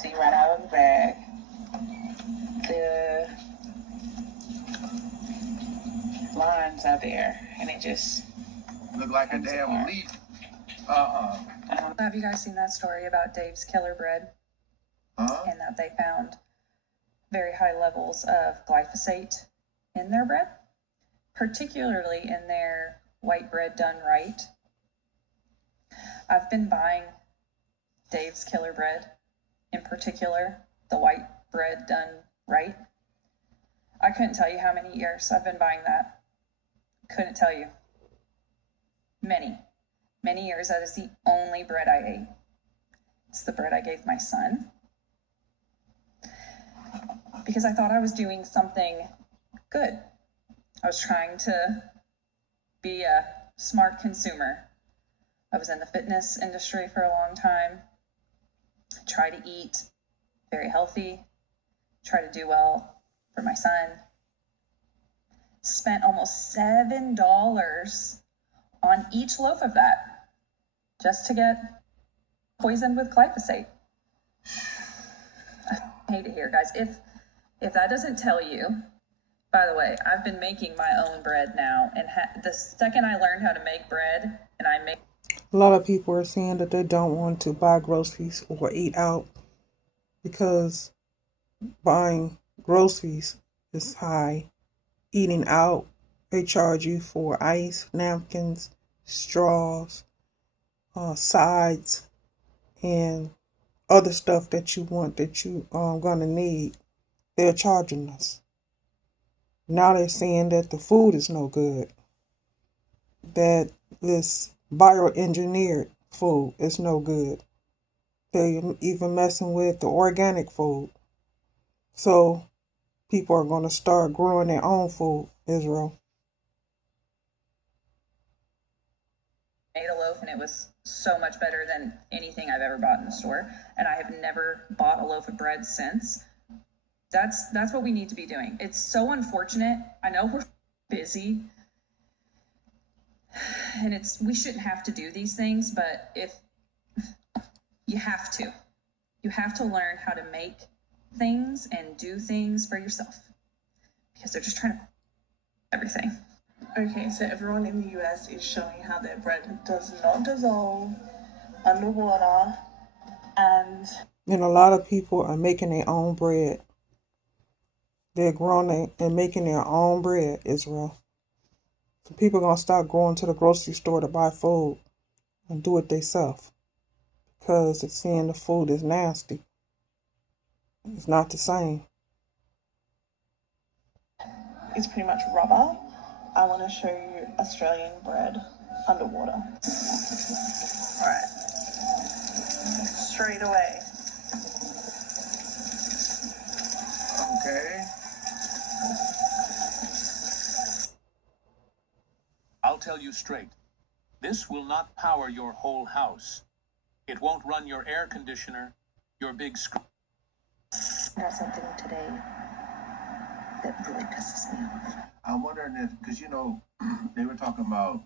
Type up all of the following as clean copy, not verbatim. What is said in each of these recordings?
See right out of the bag. The lines are there, and it just look like a damn apart. leaf. Have you guys seen that story about Dave's Killer Bread? And that they found very high levels of glyphosate in their bread, particularly in their white bread done right. I've been buying Dave's Killer Bread, in particular, the white bread done right. I couldn't tell you how many years I've been buying that. Couldn't tell you. Many years. That is the only bread I ate. It's the bread I gave my son, because I thought I was doing something good. I was trying to be a smart consumer. I was in the fitness industry for a long time. Try to eat very healthy, try to do well for my son. Spent almost $7 on each loaf of that just to get poisoned with glyphosate. I hate it here, guys. If that doesn't tell you, by the way, I've been making my own bread now, and the second I learned how to make bread, and I make. A lot of people are saying that they don't want to buy groceries or eat out because buying groceries is high. Eating out, they charge you for ice, napkins, straws, sides, and other stuff that you want that you are gonna need. They're charging us. Now they're saying that the food is no good, that this bioengineered food is no good. They're even messing with the organic food. So people are going to start growing their own food, Israel. Made a loaf, and it was so much better than anything I've ever bought in the store, and I have never bought a loaf of bread since. That's what we need to be doing. It's so unfortunate. I know we're busy, and we shouldn't have to do these things, but if you have to learn how to make things and do things for yourself, because they're just trying to everything. Okay, so everyone in the US is showing how their bread does not dissolve underwater, and a lot of people are making their own bread. They're growing and making their own bread, Israel. So people are going to start going to the grocery store to buy food and do it themselves because they're seeing the food is nasty. It's not the same. it's pretty much rubber. I want to show you Australian bread underwater. Alright. Straight away. Okay. I'll tell you straight. This will not power your whole house. It won't run your air conditioner, your big screen. Got something today that really pisses me off. I'm wondering if, because they were talking about,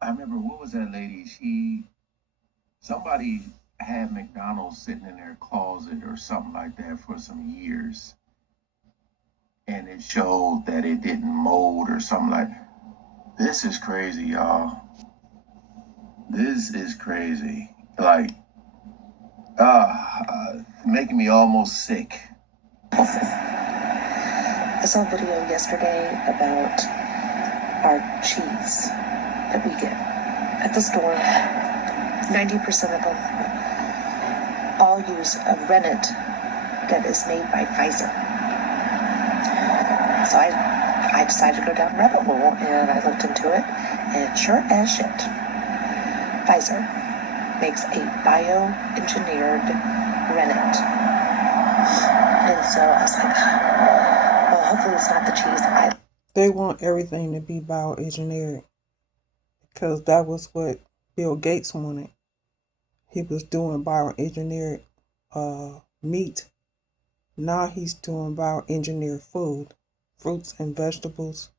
I remember, what was that lady? Somebody had McDonald's sitting in their closet or something like that for some years. And it showed that it didn't mold or something like that. This is crazy, y'all. This is crazy. Like, making me almost sick. I saw a video yesterday about our cheese that we get at the store. 90% of them all use a rennet that is made by Pfizer. So I decided to go down a rabbit hole, and I looked into it, and sure as shit, Pfizer makes a bioengineered rennet. And so I was like, well, hopefully it's not the cheese. They want everything to be bioengineered because that was what Bill Gates wanted. He was doing bioengineered meat. Now he's doing bioengineered food, fruits and vegetables.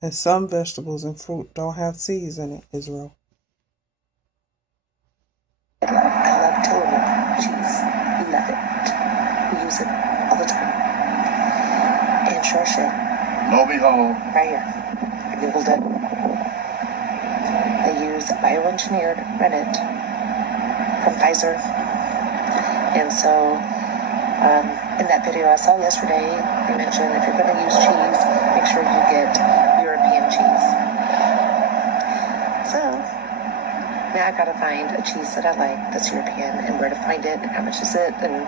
And some vegetables and fruit don't have seeds in it, Israel. I love Tillamook. cheese. Love it. We use it all the time. And sure as shit, Lo and behold, right here, I googled it. They use bioengineered rennet from Pfizer. And so, in that video I saw yesterday, they mentioned if you're going to use cheese, make sure you get European cheese. So, now I gotta find a cheese that I like that's European, and where to find it, and how much is it, and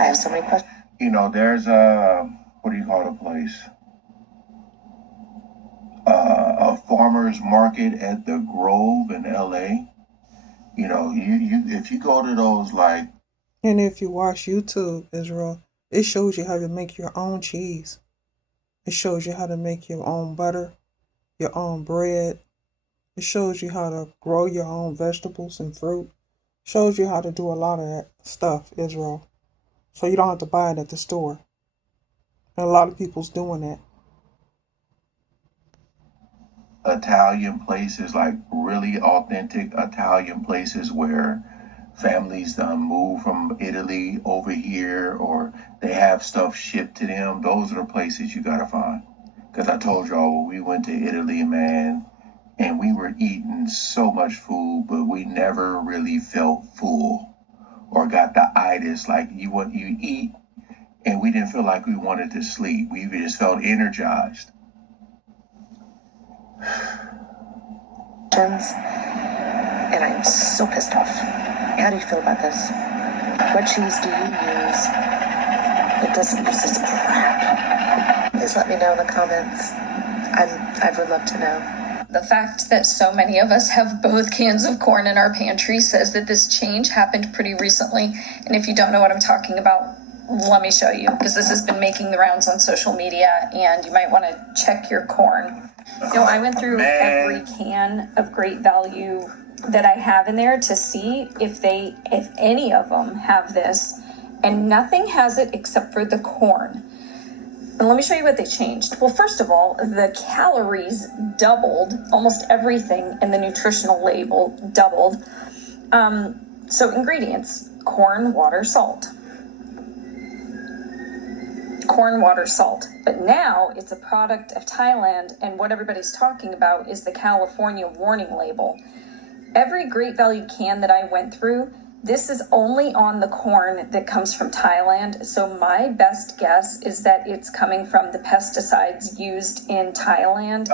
I have so many questions. you know, there's a, what do you call the place? A farmer's market at the Grove in LA. You know, you if you go to those, like, And if you watch YouTube, Israel, it shows you how to make your own cheese. It shows you how to make your own butter, your own bread. It shows you how to grow your own vegetables and fruit. It shows you how to do a lot of that stuff, Israel. So you don't have to buy it at the store. And a lot of people's doing that. Italian places, like really authentic Italian places where families move from Italy over here, or they have stuff shipped to them. Those are the places you gotta find. Because I told y'all when we went to Italy, man, and we were eating so much food, but we never really felt full or got the itis. Like you eat, and we didn't feel like we wanted to sleep. We just felt energized. And I'm so pissed off. How do you feel about this? What cheese do you use that doesn't use this crap? Please let me know in the comments. I would love to know. The fact that so many of us have both cans of corn in our pantry says that this change happened pretty recently. And if you don't know what I'm talking about, let me show you, because this has been making the rounds on social media, and you might want to check your corn. You know, I went through every can of Great Value that I have in there to see if any of them have this, and nothing has it except for the corn. And let me show you what they changed. Well, first of all, the calories doubled, almost everything in the nutritional label doubled. So ingredients: corn, water, salt. Corn, water, salt. But now it's a product of Thailand, and what everybody's talking about is the California warning label. Every Great Value can that I went through, this is only on the corn that comes from Thailand. So my best guess is that it's coming from the pesticides used in Thailand.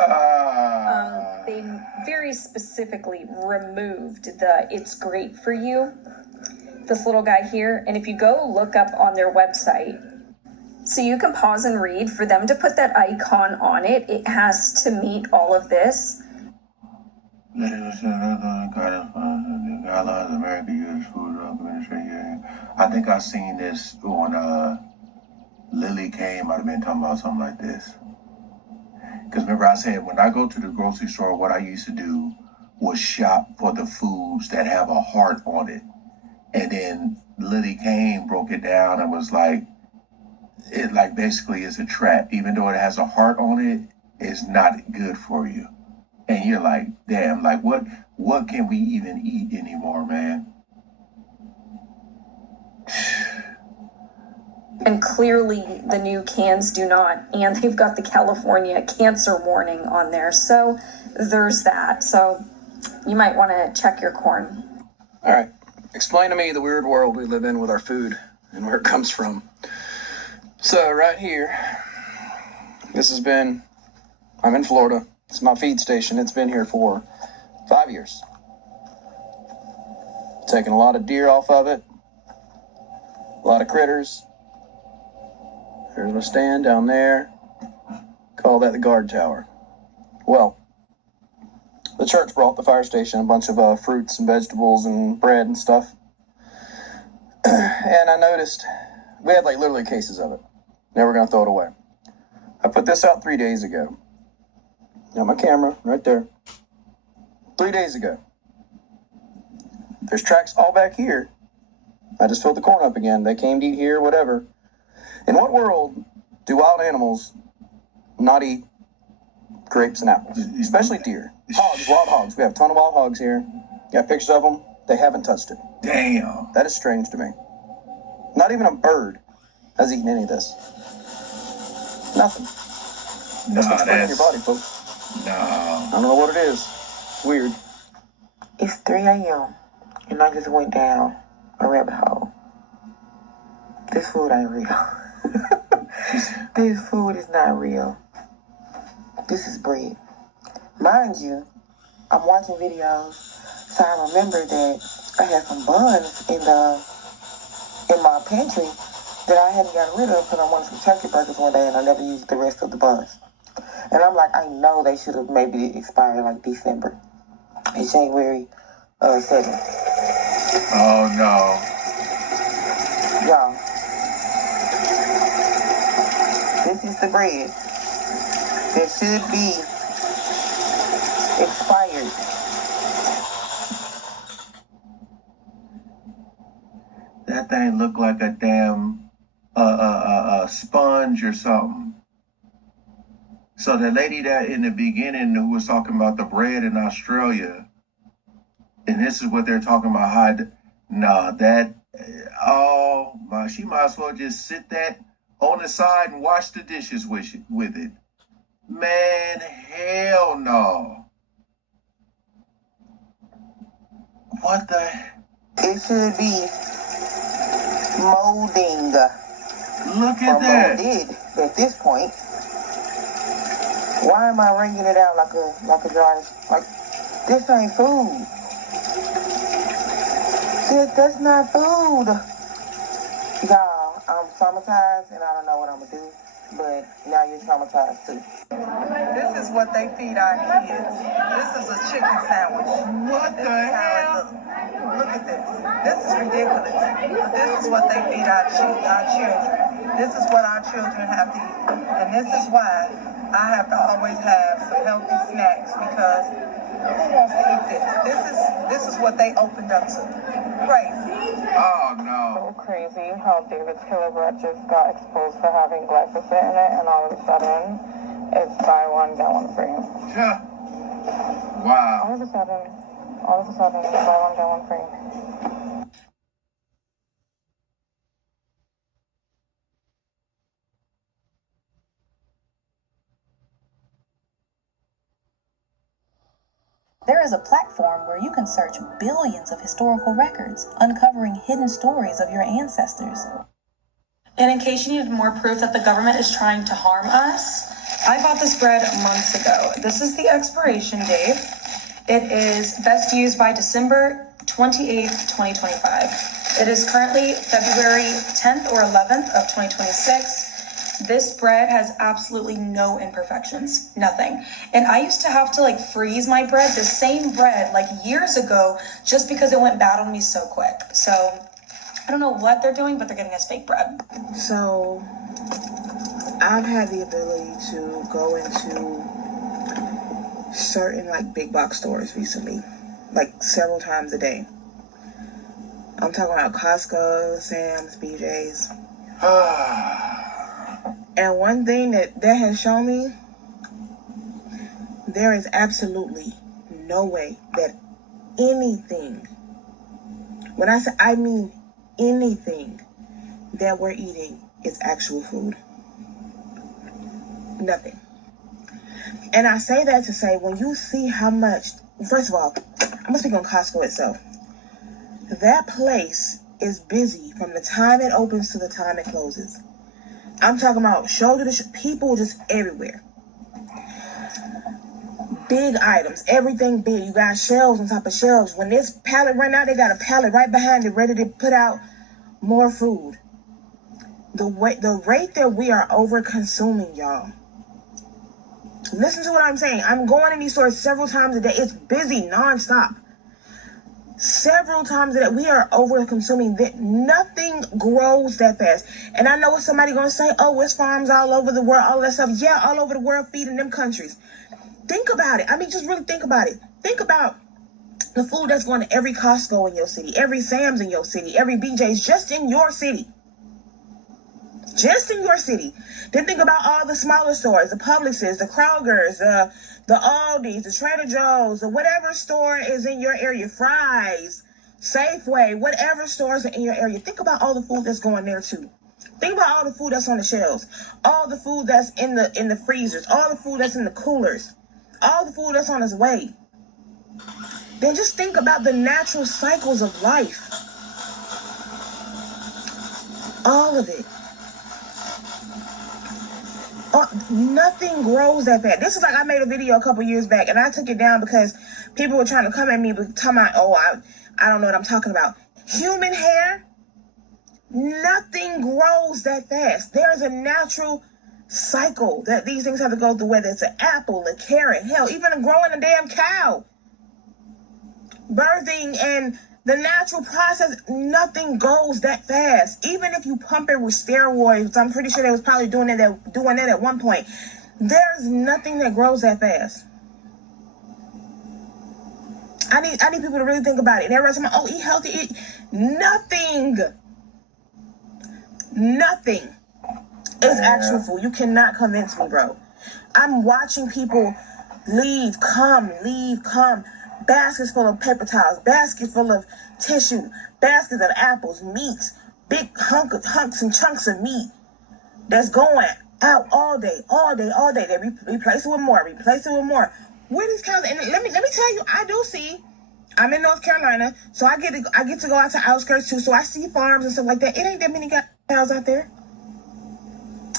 They very specifically removed the "it's great for you," this little guy here. And if you go look up on their website, so you can pause and read, for them to put that icon on it, it has to meet all of this. Guidelines America Use Food Administration. I think I seen this on Lily Kane might have been talking about something like this. Because remember I said when I go to the grocery store, what I used to do was shop for the foods that have a heart on it. And then Lily Kane broke it down and was like, it like basically is a trap. Even though it has a heart on it, it's not good for you. And you're like, damn, like what can we even eat anymore, man? And clearly the new cans do not, and they've got the California cancer warning on there. So there's that. So you might want to check your corn. All right. Explain to me the weird world we live in with our food and where it comes from. So right here, I'm in Florida. It's my feed station. It's been here for 5 years. Taking a lot of deer off of it, a lot of critters. There's a stand down there. Call that the guard tower. Well, the church brought the fire station a bunch of fruits and vegetables and bread and stuff. And I noticed we had like literally cases of it. Never gonna throw it away. I put this out 3 days ago. Got my camera right there. 3 days ago. There's tracks all back here. I just filled the corn up again. They came to eat here, whatever. In what world do wild animals not eat grapes and apples? Especially deer. Hogs, wild hogs. We have a ton of wild hogs here. Got pictures of them. They haven't touched it. Damn. That is strange to me. Not even a bird has eaten any of this. Nothing. That's what's put in your body, folks. No. I don't know what it is. It's weird. It's 3 a.m. and I just went down a rabbit hole. This food ain't real. This food is not real. This is bread. Mind you, I'm watching videos, so I remember that I had some buns in my pantry that I hadn't gotten rid of because I wanted some turkey burgers one day and I never used the rest of the buns. And I'm like, I know they should have maybe expired like December. It's January 7th. Oh no. Y'all, this is the bread that should be expired. That thing looked like a damn sponge or something. So the lady that in the beginning who was talking about the bread in Australia, and this is what they're talking about. She might as well just sit that on the side and wash the dishes with it. Man, hell no. What the? It should be molding. Look at that. Molded at this point. Why am I wringing it out like a dry? Like, this ain't food. That's not food. Y'all, I'm traumatized and I don't know what I'm gonna do. But now you're traumatized too. This is what they feed our kids. This is a chicken sandwich. What This the is how it hell? looks. Look at this. This is ridiculous. This is what they feed our children. This is what our children have to eat. And this is why I have to always have some healthy snacks because who wants to eat this? This is what they opened up to. Crazy. Oh no. So crazy how David's Killer Bread just got exposed for having glyphosate in it, and all of a sudden it's buy one get one free. Yeah. Wow. All of a sudden it's buy one get one free. There is a platform where you can search billions of historical records, uncovering hidden stories of your ancestors. And in case you needed more proof that the government is trying to harm us, I bought this bread months ago. This is the expiration date. It is best used by December 28th, 2025. It is currently February 10th or 11th of 2026. This bread has absolutely no imperfections, nothing. And I used to have to freeze my bread, the same bread, years ago, just because it went bad on me so quick. So I don't know what they're doing, but they're giving us fake bread. So I've had the ability to go into certain big box stores recently, several times a day. I'm talking about Costco, Sam's, BJ's. And one thing that has shown me, there is absolutely no way that anything, when I mean anything that we're eating is actual food. Nothing. And I say that to say, when you see how much, first of all, I'm going to speak on Costco itself. That place is busy from the time it opens to the time it closes. I'm talking about shoulder to people just everywhere. Big items, everything big. You got shelves on top of shelves. When this pallet run out, they got a pallet right behind it ready to put out more food. The rate that we are over consuming, y'all. Listen to what I'm saying. I'm going in these stores several times a day. It's busy nonstop. Several times a day, we are over consuming. That nothing grows that fast. And I know what somebody gonna say, oh, it's farms all over the world, all that stuff. Yeah, all over the world feeding them countries. Think about it. I mean, just really think about it. Think about the food that's going to every Costco in your city, every Sam's in your city, every BJ's just in your city. Just in your city. Then think about all the smaller stores, the Publixes, the Krogers, the Aldi's, the Trader Joe's, or whatever store is in your area, Fry's, Safeway, whatever stores are in your area. Think about all the food that's going there too. Think about all the food that's on the shelves, all the food that's in the freezers, all the food that's in the coolers, all the food that's on its way. Then just think about the natural cycles of life. All of it. Nothing grows that fast. This is like I made a video a couple years back and I took it down because people were trying to come at me talking about, oh, I don't know what I'm talking about. Human hair, nothing grows that fast. There's a natural cycle that these things have to go through, whether it's an apple, a carrot, hell, even growing a damn cow. Birthing and the natural process, nothing goes that fast. Even if you pump it with steroids, I'm pretty sure they was probably doing that at one point. There's nothing that grows that fast. I need people to really think about it. And everybody's saying, oh, eat healthy, eat. Nothing is actual food. You cannot convince me, bro. I'm watching people leave, come. Baskets full of paper towels, baskets full of tissue, baskets of apples, meats, big hunks and chunks of meat that's going out all day. They replace it with more. Where these cows? And let me tell you, I do see. I'm in North Carolina, so I get to go out to outskirts too. So I see farms and stuff like that. It ain't that many cows out there.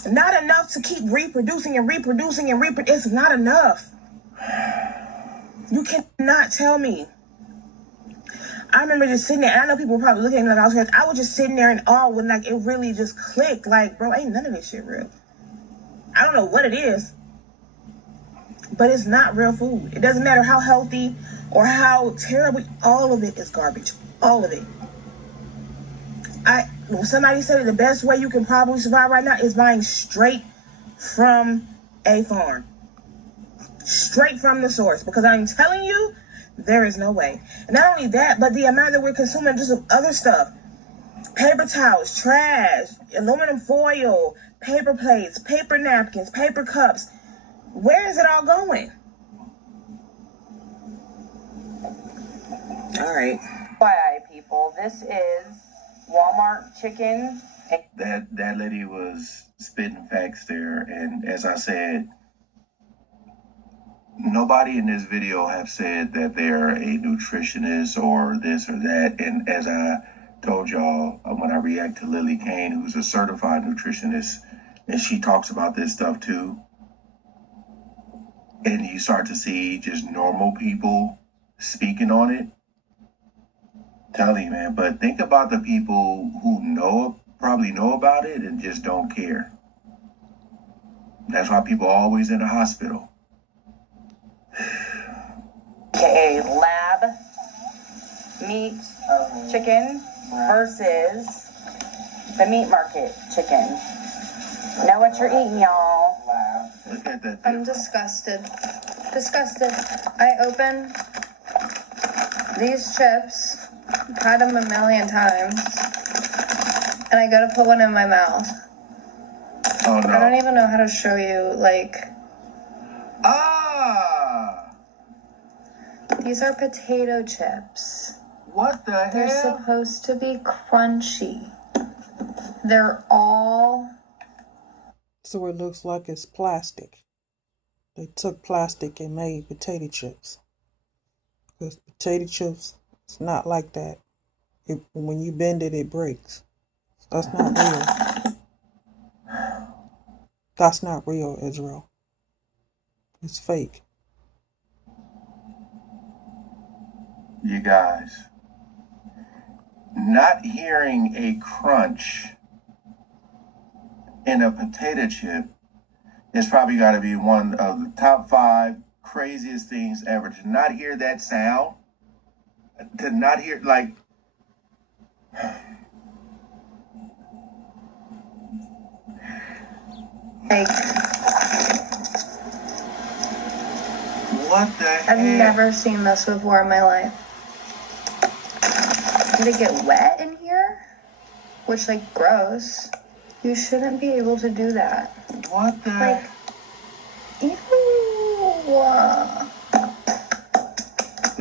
Not enough to keep reproducing. It's not enough. You cannot tell me. I remember just sitting there, and I know people were probably looking at me like I was crazy. I was just sitting there in awe when like it really just clicked. Like, bro, ain't none of this shit real. I don't know what it is, but it's not real food. It doesn't matter how healthy or how terrible. All of it is garbage. All of it. Somebody said the best way you can probably survive right now is buying straight from a farm. Straight from the source, because I'm telling you, there is no way. And not only that, but the amount that we're consuming just of other stuff. Paper towels, trash, aluminum foil, paper plates, paper napkins, paper cups. Where is it all going? All right. FYI, people, this is Walmart chicken. That lady was spitting facts there, and as I said, nobody in this video have said that they're a nutritionist or this or that. And as I told y'all, when I react to Lily Kane, who's a certified nutritionist, and she talks about this stuff too. And you start to see just normal people speaking on it. Tell you, man, but think about the people who probably know about it and just don't care. That's why people are always in the hospital. AKA lab meat chicken versus the meat market chicken. Know what you're eating, y'all. Look at that. I'm disgusted. I open these chips, had them a million times, and I go to put one in my mouth. Oh no. I don't even know how to show you, like. These are potato chips. What the hell? They're supposed to be crunchy. They're all... So it looks like it's plastic. They took plastic and made potato chips. Because potato chips, it's not like that. When you bend it, it breaks. That's not real. That's not real, Israel. It's fake. You guys, not hearing a crunch in a potato chip is probably got to be one of the top 5 craziest things ever. To not hear that sound, to not hear, like, what the heck? I've never seen this before in my life. Did it get wet in here? Which, like, gross. You shouldn't be able to do that. What the? Like, ew.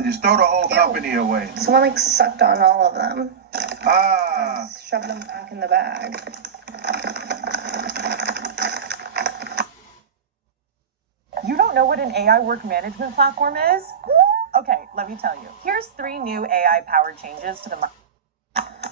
Just throw the whole company away. Someone like sucked on all of them. Ah. Shoved them back in the bag. You don't know what an AI work management platform is? Okay, let me tell you. Here's 3 new AI-powered changes to the market.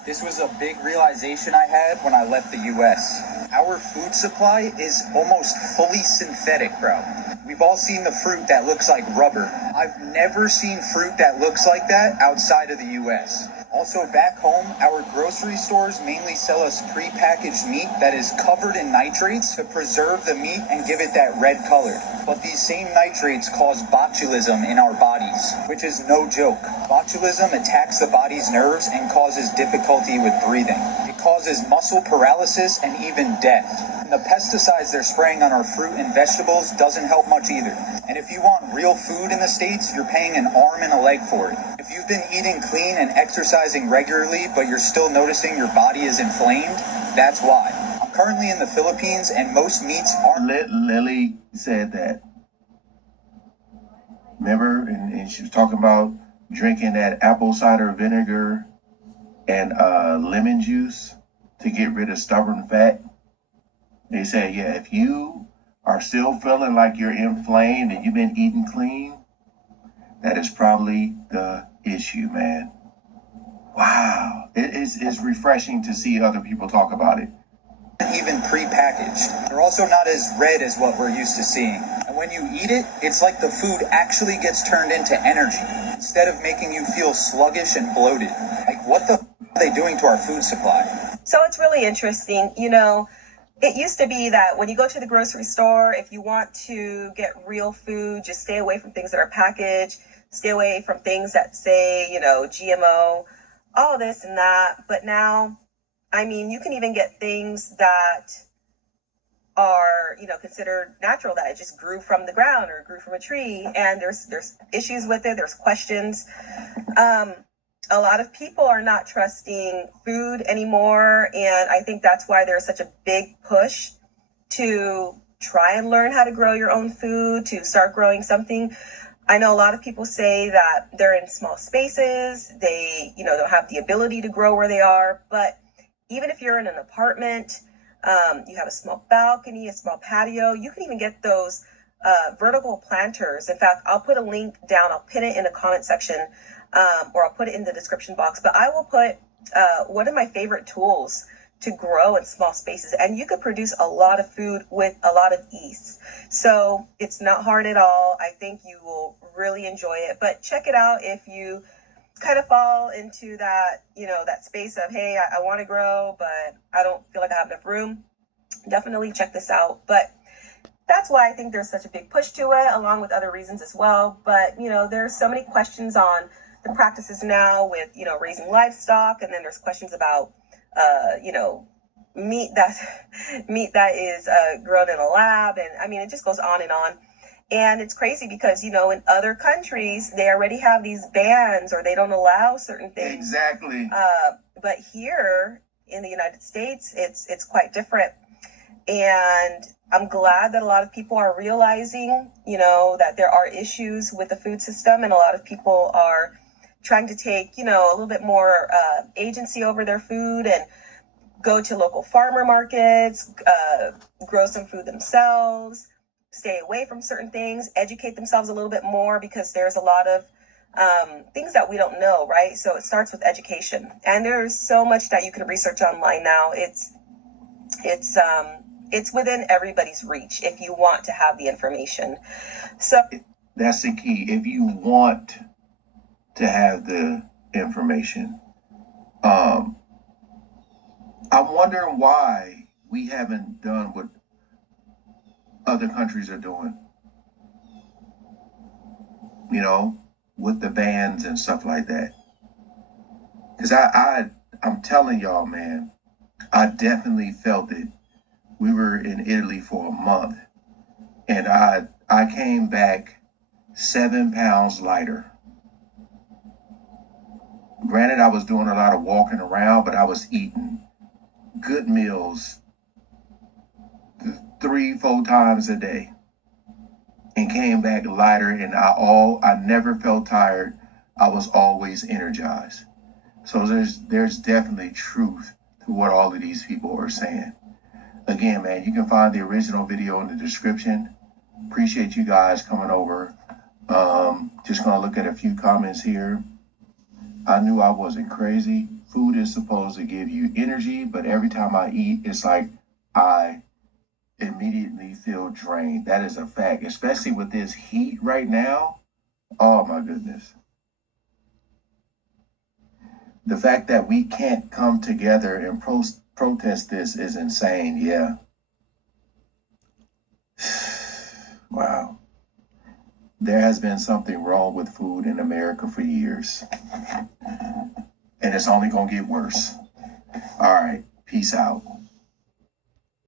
This was a big realization I had when I left the US. Our food supply is almost fully synthetic, bro. We've all seen the fruit that looks like rubber. I've never seen fruit that looks like that outside of the US. Also, back home, our grocery stores mainly sell us pre-packaged meat that is covered in nitrates to preserve the meat and give it that red color. But these same nitrates cause botulism in our bodies, which is no joke. Botulism attacks the body's nerves and causes difficulty with breathing. It causes muscle paralysis and even death. And the pesticides they're spraying on our fruit and vegetables doesn't help much either. And if you want real food in the States, you're paying an arm and a leg for it. If you've been eating clean and exercising regularly, but you're still noticing your body is inflamed, that's why. I'm currently in the Philippines and most meats aren't. Lily said that. Remember? And she was talking about drinking that apple cider vinegar and lemon juice to get rid of stubborn fat. They say, yeah, if you are still feeling like you're inflamed and you've been eating clean, that is probably the issue, man. Wow. It's refreshing to see other people talk about it. Even pre-packaged. They're also not as red as what we're used to seeing. And when you eat it, it's like the food actually gets turned into energy instead of making you feel sluggish and bloated. Like, what the are they doing to our food supply? So it's really interesting. You know, it used to be that when you go to the grocery store, if you want to get real food, just stay away from things that are packaged, stay away from things that say, you know, GMO, all this and that. But now, I mean, you can even get things that are, you know, considered natural, that it just grew from the ground or grew from a tree. And there's issues with it. There's questions. A lot of people are not trusting food anymore. And I think that's why there's such a big push to try and learn how to grow your own food, to start growing something. I know a lot of people say that they're in small spaces. They, you know, don't have the ability to grow where they are. But even if you're in an apartment, you have a small balcony, a small patio, you can even get those vertical planters. In fact, I'll put a link down. I'll pin it in the comment section, or I'll put it in the description box. But I will put one of my favorite tools to grow in small spaces. And you could produce a lot of food with a lot of ease. So it's not hard at all. I think you will really enjoy it. But check it out if you kind of fall into that, you know, that space of, hey, I want to grow, but I don't feel like I have enough room. Definitely check this out. But that's why I think there's such a big push to it, along with other reasons as well. But, you know, there's so many questions on the practices now with, you know, raising livestock. And then there's questions about, you know, meat that is grown in a lab. And I mean, it just goes on and on. And it's crazy because, you know, in other countries, they already have these bans or they don't allow certain things. Exactly. But here in the United States, it's quite different. And I'm glad that a lot of people are realizing, you know, that there are issues with the food system, and a lot of people are trying to take, you know, a little bit more agency over their food and go to local farmer markets, grow some food themselves, stay away from certain things, educate themselves a little bit more, because there's a lot of things that we don't know, right? So it starts with education, and there's so much that you can research online now. It's within everybody's reach if you want to have the information. So that's the key. If you want to have the information, I'm wondering why we haven't done what other countries are doing, you know, with the bans and stuff like that. Because I'm telling y'all, man, I definitely felt it. We were in Italy for a month, and I came back 7 pounds lighter. Granted, I was doing a lot of walking around, but I was eating good meals 3-4 times a day, and came back lighter. And I never felt tired I was always energized. So there's definitely truth to what all of these people are saying. Again, man, you can find the original video in the description. Appreciate you guys coming over. Just gonna look at a few comments here. I knew I wasn't crazy. Food is supposed to give you energy, but every time I eat, it's like I immediately feel drained. That is a fact, especially with this heat right now. Oh my goodness. The fact that we can't come together and protest this is insane. Yeah. Wow. There has been something wrong with food in America for years. And it's only going to get worse. All right. Peace out.